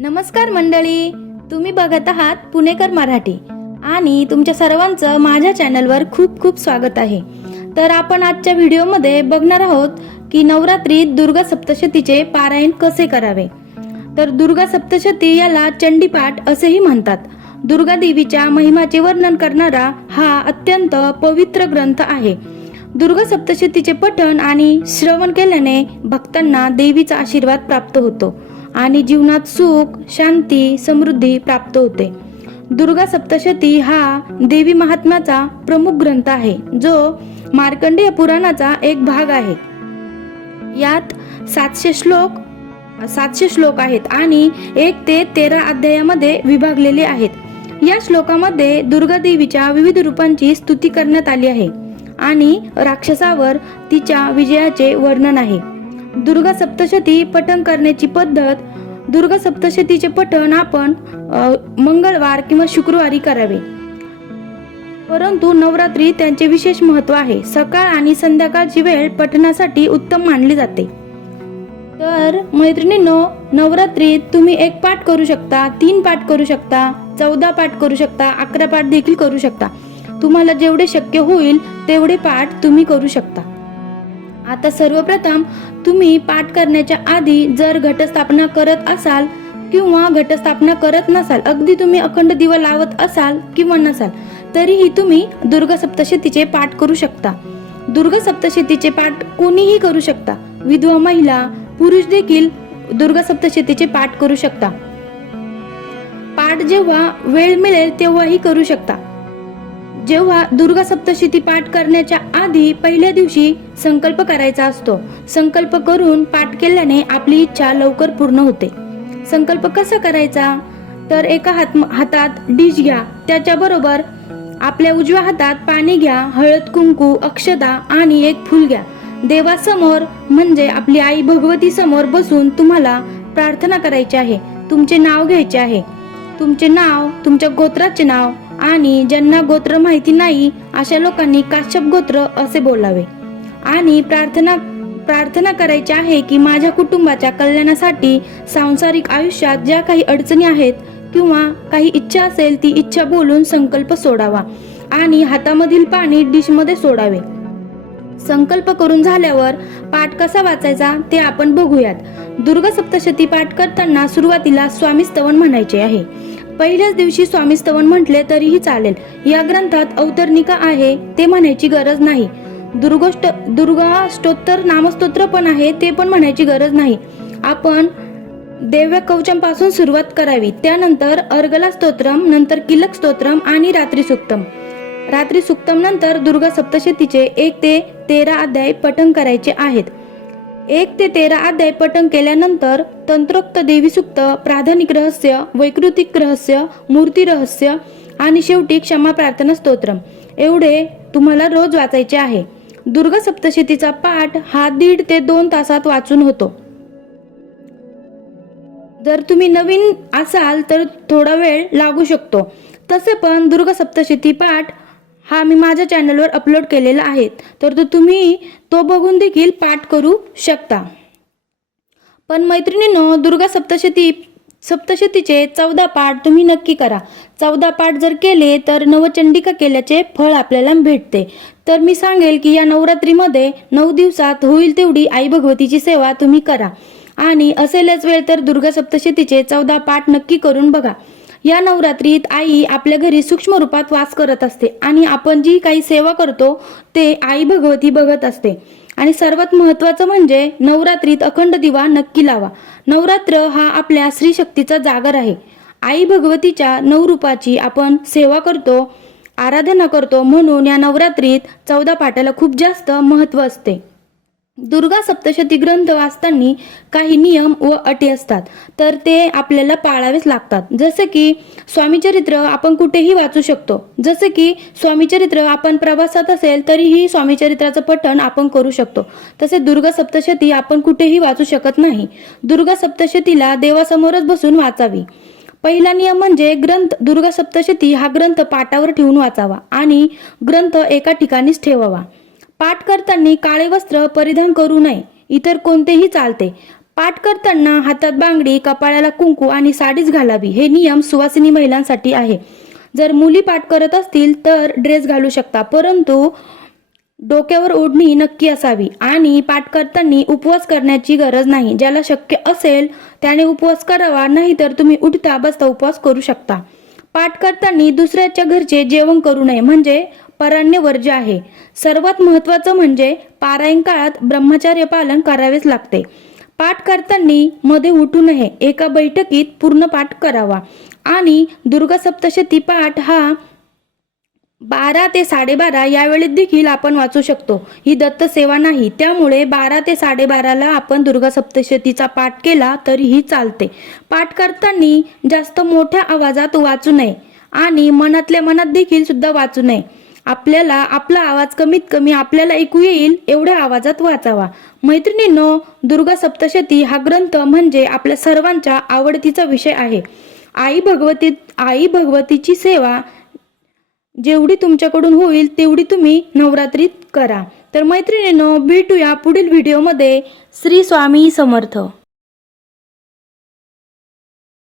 नमस्कार मंडळी. तुम्ही बघत आहात पुणेकर मराठी आणि तुमच्या सर्वांचं माझ्या चॅनलवर खूप खूप स्वागत आहे. तर आपण आजच्या व्हिडिओमध्ये बघणार आहोत की नवरात्रीत दुर्गा सप्तशतीचे पारायण कसे करावे? तर दुर्गा सप्तशती याला चंडीपाठ असेही म्हणतात. दुर्गा देवीच्या महिमाचे वर्णन करणारा हा अत्यंत पवित्र ग्रंथ आहे. दुर्गा सप्तशतीचे पठण आणि श्रवण केल्याने भक्तांना देवीचा आशीर्वाद प्राप्त होतो. आणि जीवनात सुख शांती समृद्धी प्राप्त होते. दुर्गा सप्तशती हा देवी महात्म्याचा प्रमुख ग्रंथ आहे जो मार्कंडेय पुराणाचा एक भाग आहे. यात सातशे श्लोक सातशे श्लोक आहेत आणि एक ते तेरा अध्यायामध्ये विभागलेले आहेत. या श्लोकामध्ये दुर्गा देवीच्या विविध रूपांची स्तुती करण्यात आली आहे आणि राक्षसावर तिच्या विजयाचे वर्णन आहे. दुर्गा सप्तशती पठण करण्याची पद्धत दुर्गा सप्तशतीचे पठण आपण मंगळवार किंवा शुक्रवारी करावे. परंतु नवरात्री त्यांचे विशेष महत्त्व आहे. सकाळ आणि संध्याकाळची वेळ पठणासाठी उत्तम मानली जाते. तर मैत्रिणींनो नवरात्रीत तुम्ही एक पाठ करू शकता तीन पाठ करू शकता चौदा पाठ करू शकता अकरा पाठ देखील करू शकता. तुम्हाला जेवढे शक्य होईल तेवढे पाठ तुम्ही करू शकता. आता सर्वप्रथम तुम्ही पाठ करण्याच्या आधी जर घटस्थापना करत असाल किंवा घटस्थापना करत नसाल अगदी तुम्ही अखंड दिवा लावत असाल किंवा नसाल तरीही तुम्ही दुर्गा सप्तशतीचे पाठ करू शकता. दुर्गा सप्तशतीचे पाठ कोणीही करू शकता. विधवा महिला पुरुष देखील दुर्गा सप्तशतीचे पाठ करू शकता. पाठ जेव्हा वेळ मिळेल तेव्हाही करू शकता. जेव्हा दुर्गा सप्तशती पाठ करण्याच्या आधी पहिल्या दिवशी संकल्प करायचा असतो. संकल्प करून पाठ केल्याने आपली इच्छा लवकर पूर्ण होते. संकल्प कसा करायचा? तर एका हात हातात डिश घ्या. त्याच्याबरोबर आपल्या उजव्या हातात पाणी घ्या हळद कुंकू अक्षदा आणि एक फुल घ्या. देवासमोर म्हणजे आपली आई भगवती समोर बसून तुम्हाला प्रार्थना करायची आहे. तुमचे नाव घ्यायचे आहे. तुमचे नाव तुमच्या गोत्राचे नाव आणि ज्यांना गोत्र माहिती नाही अशा लोकांनी काश्यप गोत्र असे बोलावे. आणि प्रार्थना प्रार्थना करायची आहे की माझ्या कुटुंबाच्या कल्याणासाठी सांसारिक आयुष्यात ज्या काही अडचणी आहेत किंवा काही इच्छा असेल ती इच्छा बोलून संकल्प सोडावा आणि हातामधील पाणी डिशमध्ये सोडावे. संकल्प करून झाल्यावर पाठ कसा वाचायचा ते आपण बघूयात. दुर्गा सप्तशती पाठ करताना सुरुवातीला स्वामी स्तवन म्हणायचे आहे. पहिल्याच दिवशी स्वामी स्तवन म्हटले तरीही चालेल. या ग्रंथात अवतरणिका आहे ते म्हणायची गरज नाही. दुर्गोष्ट दुर्गाष्टोत्तर नामस्तोत्र पण आहे ते पण म्हणायची गरज नाही. आपण देव्य सुरुवात करावी. त्यानंतर अर्गला स्तोत्रम नंतर किलक स्तोत्रम आणि रात्री सुक्तम. रात्री सुक्तम नंतर दुर्गा सप्तशतीचे एक ते तेरा अध्याय पठण करायचे आहेत. एक ते तेरा अध्याय पठण केल्यानंतर तंत्रोक्त देवीसुक्त प्राधानिक रहस्य वैकृतिक रहस्य मूर्ती रहस्य आणि शेवटी क्षमा प्रार्थना स्तोत्र एवढे तुम्हाला रोज वाचायचे आहे. दुर्गा सप्तशतीचा पाठ हा दीड ते दोन तासात वाचून होतो. जर तुम्ही नवीन असाल तर थोडा वेळ लागू शकतो. तसे पण दुर्गा सप्तशती पाठ हा मी माझ्या चॅनलवर अपलोड केलेला आहे. तर तो तुम्ही तो बघून देखील पाठ करू शकता. पण मैत्रिणींनो दुर्गा सप्तशती सप्तशतीचे चौदा पाठ तुम्ही नक्की करा. चौदा पाठ जर केले तर नवचंडिका केल्याचे फळ आपल्याला भेटते. तर मी सांगेल की या नवरात्रीमध्ये नऊ दिवसात होईल तेवढी आई भगवतीची सेवा तुम्ही करा. आणि असेलच वेळ तर दुर्गा सप्तशतीचे चौदा पाठ नक्की करून बघा. या नवरात्रीत आई आपल्या घरी सूक्ष्म रूपात वास करत असते आणि आपण जी काही सेवा करतो ते आई भगवती बघत असते. आणि सर्वात महत्वाचं म्हणजे नवरात्रीत अखंड दिवा नक्की लावा. नवरात्र हा आपल्या स्त्रीशक्तीचा जागर आहे. आई भगवतीच्या नवरूपाची आपण सेवा करतो आराधना करतो म्हणून या नवरात्रीत चौदा पाटाला खूप जास्त महत्त्व असते. दुर्गा सप्तशती ग्रंथ वाचताना काही नियम व अटी असतात. तर ते आपल्याला पाळावेच लागतात. जसे की स्वामीचरित्र आपण कुठेही वाचू शकतो. जसे की स्वामीचरित्र आपण प्रवासात असेल तरीही स्वामीचरित्राचं पठण आपण करू शकतो. तसे दुर्गा सप्तशती आपण कुठेही वाचू शकत नाही. दुर्गा सप्तशतीला देवासमोरच बसून वाचावी. पहिला नियम म्हणजे ग्रंथ दुर्गा सप्तशती हा ग्रंथ पाटावर ठेवून वाचावा आणि ग्रंथ एका ठिकाणीच ठेवावा. पाठ करताना काळे वस्त्र परिधान करू नये. इतर कोणतेही चालते. पाठ करताना हातात बांगडी कपाळाला कुंकू आणि साडीच घालावी हे नियम सुवासिनी महिलांसाठी आहे. जर मुली पाठ करत असतील तर ड्रेस घालू शकता परंतु डोक्यावर ओढणी नक्की असावी आणि पाठ करताना उपवास करण्याची गरज नाही. ज्याला शक्य असेल त्याने उपवास करावा नाही तर तुम्ही उठता बसता उपवास करू शकता. पाठ करताना दुसऱ्याच्या घरचे जेवण करू नये. म्हणजे पराण्य वर्ज्य आहे. सर्वात महत्त्वाचं म्हणजे पारायण काळात ब्रह्मचर्य पालन करावेच लागते. पाठ करताना मध्ये उठू नये. एका बैठकीत पूर्ण पाठ करावा. आणि दुर्गा सप्तशती पाठ हा बारा ते साडेबारा यावेळेत देखील आपण वाचू शकतो. ही दत्त सेवा नाही. त्यामुळे बारा ते साडेबाराला आपण दुर्गा सप्तशतीचा पाठ केला तरीही चालते. पाठ करताना जास्त मोठ्या आवाजात वाचू नये. आणि मनातल्या मनात देखील सुद्धा वाचू नये. आपल्याला आपला आवाज कमीत कमी आपल्याला ऐकू येईल एवढ्या आवाजात वाचावा. मैत्रिणींनो दुर्गा सप्तशती हा ग्रंथ म्हणजे आपल्या सर्वांच्या आवडतीचा विषय आहे. आई भगवती आई भगवतीची सेवा जेवढी तुमच्याकडून होईल तेवढी तुम्ही नवरात्रीत करा. तर मैत्रिणींनो भेटूया पुढील व्हिडिओमध्ये श्री स्वामी समर्थ.